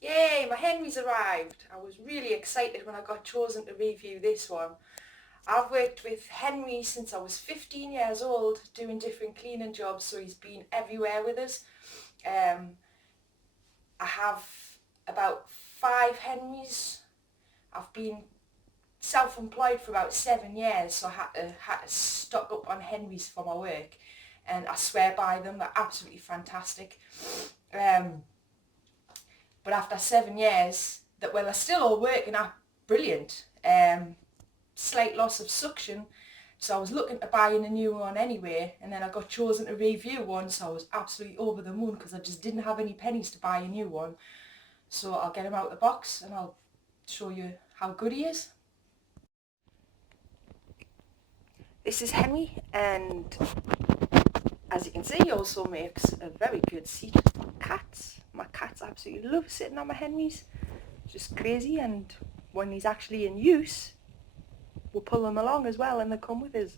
Yay, my Henry's arrived. I was really excited when I got chosen to review this one. I've worked with Henry since I was 15 years old doing different cleaning jobs, so he's been everywhere with us. I have about 5 Henrys. I've been self-employed for about 7 years, so I had to stock up on Henrys for my work, and I swear by them. They're absolutely fantastic. But after 7 years, they're still all working out brilliant. Slight loss of suction, so I was looking to buying a new one anyway, and then I got chosen to review one, so I was absolutely over the moon because I just didn't have any pennies to buy a new one. So I'll get him out of the box and I'll show you how good he is. This is Henry, and as you can see, he also makes a very good seat for cats. My cats absolutely love sitting on my Henrys. It's just crazy, and when he's actually in use, we'll pull them along as well and they come with us.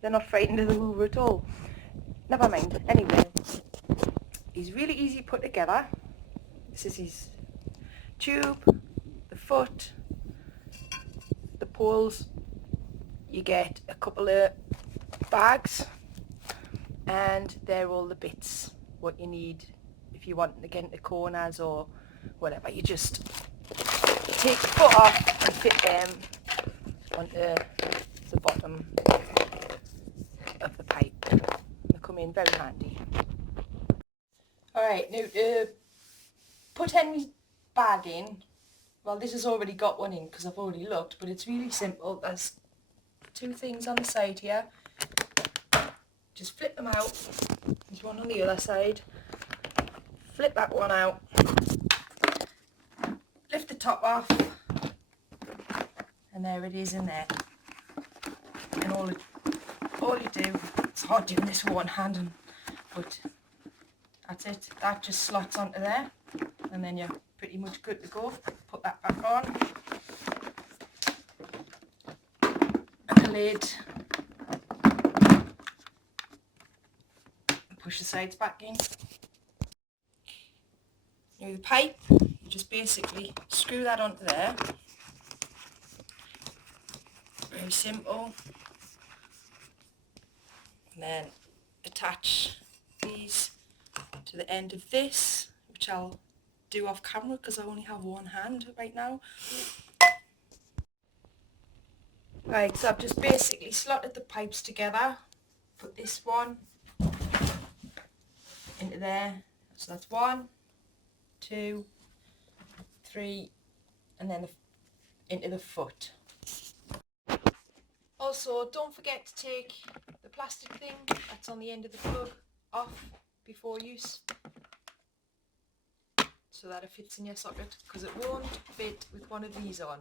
They're not frightened of the Hoover at all. Never mind. Anyway, he's really easy to put together. This is his tube, the foot, the poles. You get a couple of bags, and they're all the bits what you need if you want to get into corners or whatever. You just take the foot off and fit them onto the bottom of the pipe. They come in very handy. Alright, now to put Henry's bag in, well, this has already got one in because I've already looked, but it's really simple. There's 2 things on the side here. Just flip them out. There's one on the other side. Flip that one out. Lift the top off. And there it is in there. And all you do, it's hard doing this with one hand, but that's it. That just slots onto there, and then you're pretty much good to go. Put that back on. And the lid. And push the sides back in. Now the pipe, you just basically screw that onto there. Very simple. And then attach these to the end of this, which I'll do off camera because I only have one hand right now. Right, so I've just basically slotted the pipes together. Put this one into there. So that's 1, 2, 3, and then into the foot. Also, don't forget to take the plastic thing that's on the end of the plug off before use, so that it fits in your socket, because it won't fit with one of these on.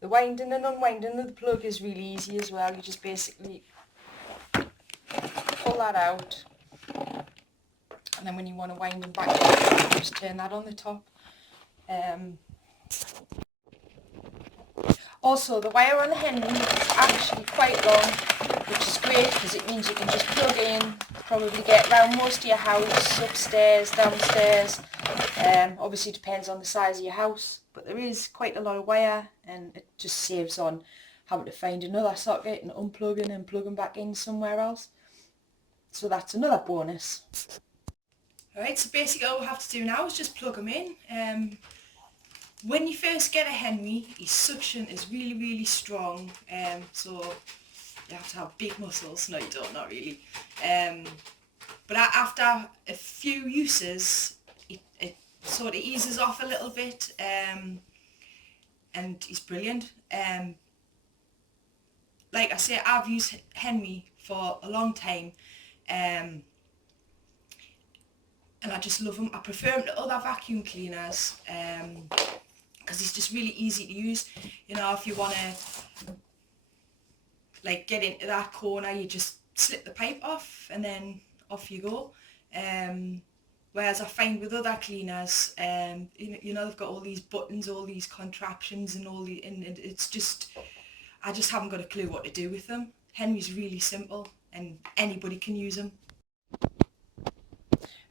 The winding and unwinding of the plug is really easy as well. You just basically pull that out, and then when you want to wind them back in, just turn that on the top. Also, the wire on the Henry is actually quite long, which is great because it means you can just plug in, probably get around most of your house, upstairs, downstairs. Obviously depends on the size of your house, but there is quite a lot of wire, and it just saves on having to find another socket and unplugging and plugging back in somewhere else. So that's another bonus. Alright, so basically all we have to do now is just plug them in. When you first get a Henry, his suction is really, really strong, so you have to have big muscles. No, you don't, not really. But after a few uses, it sort of eases off a little bit, and he's brilliant. Like I say, I've used Henry for a long time, and I just love him. I prefer him to other vacuum cleaners, because he's just really easy to use. You know, if you want to like get into that corner, you just slip the pipe off and then off you go. Whereas I find with other cleaners, you know, they've got all these buttons, all these contraptions, and it's just, I just haven't got a clue what to do with them. Henry's really simple, and anybody can use them.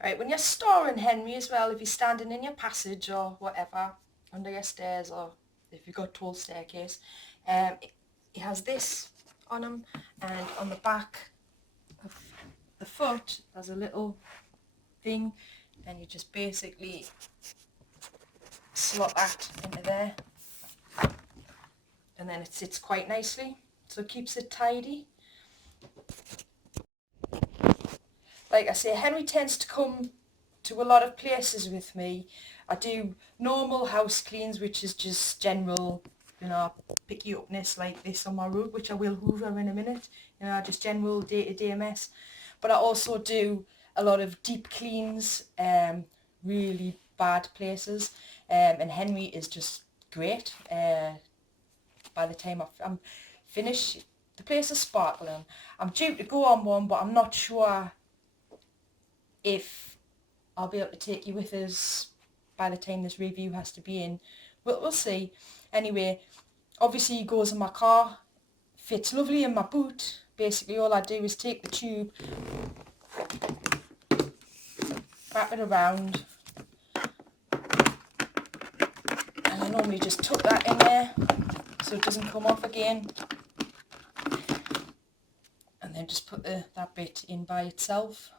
Right, when you're storing Henry as well, if you're standing in your passage or whatever, under your stairs, or if you've got a tall staircase, it has this on him, and on the back of the foot there's a little thing, and you just basically slot that into there, and then it sits quite nicely, so it keeps it tidy. Like I say, Henry tends to come to a lot of places with me. I do normal house cleans, which is just general, you know, picky upness like this on my rug, which I will hoover in a minute, you know, just general day-to-day mess. But I also do a lot of deep cleans, really bad places, and Henry is just great. By the time I'm finished, the place is sparkling. I'm due to go on one, but I'm not sure if I'll be able to take you with us by the time this review has to be in. We'll see. Anyway, obviously it goes in my car, fits lovely in my boot. Basically all I do is take the tube, wrap it around, and I normally just tuck that in there so it doesn't come off again, and then just put that bit in by itself.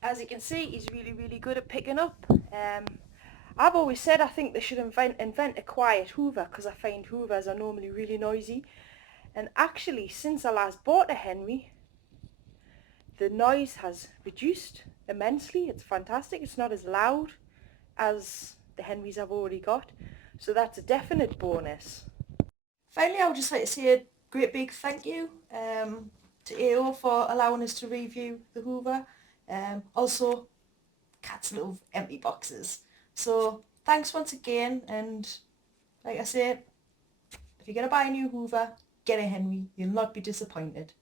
As you can see, he's really good at picking up. I've always said I think they should invent a quiet Hoover, because I find Hoovers are normally really noisy. And actually, since I last bought a Henry, the noise has reduced immensely. It's fantastic. It's not as loud as the Henrys I've already got. So that's a definite bonus. Finally, I would just like to say a great big thank you to AO for allowing us to review the Hoover. Also, cats love empty boxes. So thanks once again, and like I say, if you're going to buy a new Hoover, get a Henry. You'll not be disappointed.